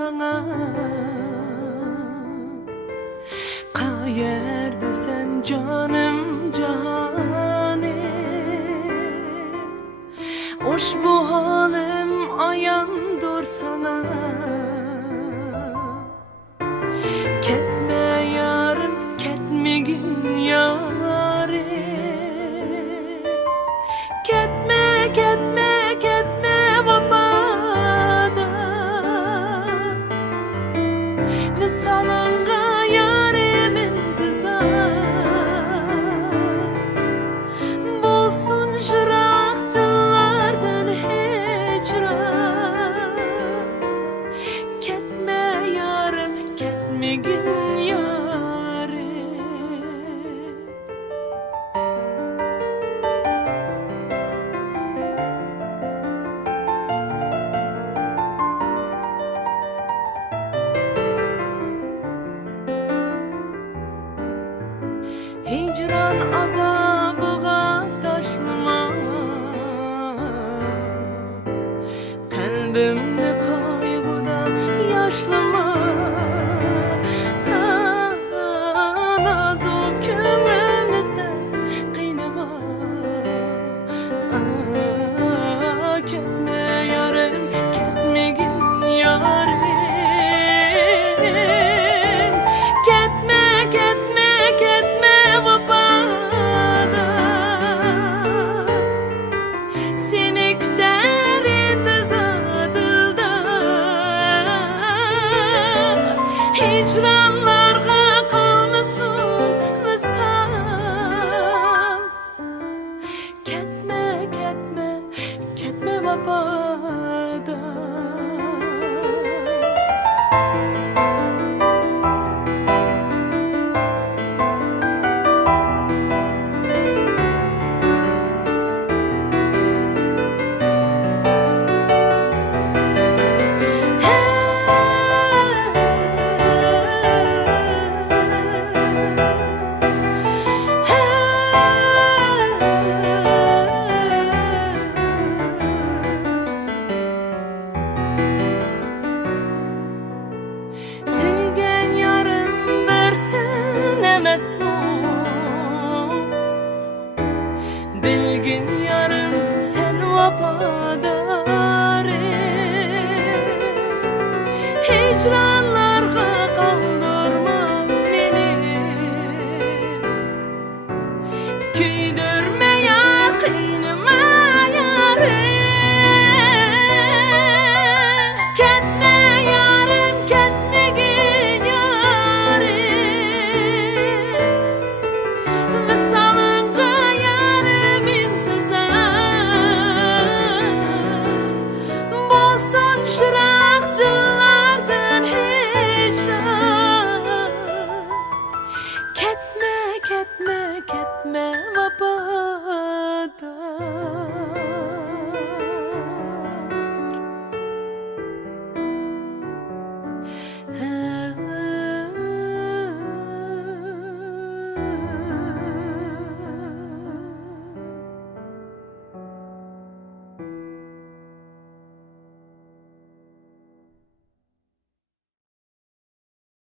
sana. Qayerde sen canım cahane, hoş bu halim ayandır sana. Ketme yarım, ketmegin yâre. Ketme, ketme, ketme vefada. Visalınga yarim intizar. Bolsun jırak dillardan hicran. Ketme yarım, ketmegin yâre. Hicran azabıga taşlama, kalbimni kaygıdan yaşlama. Nazuk kömrümni sen kıynama. Ketme yarım, ketmegin yarim. Ketme, ketme, ketme vefada. Sinikter intizar dilda. Hicranlarga kalmasın visal. Ketme, ketme, ketme vefada. Sevgen yarım dersen emesmi? Bilgin yarım sen vefadar. Hicran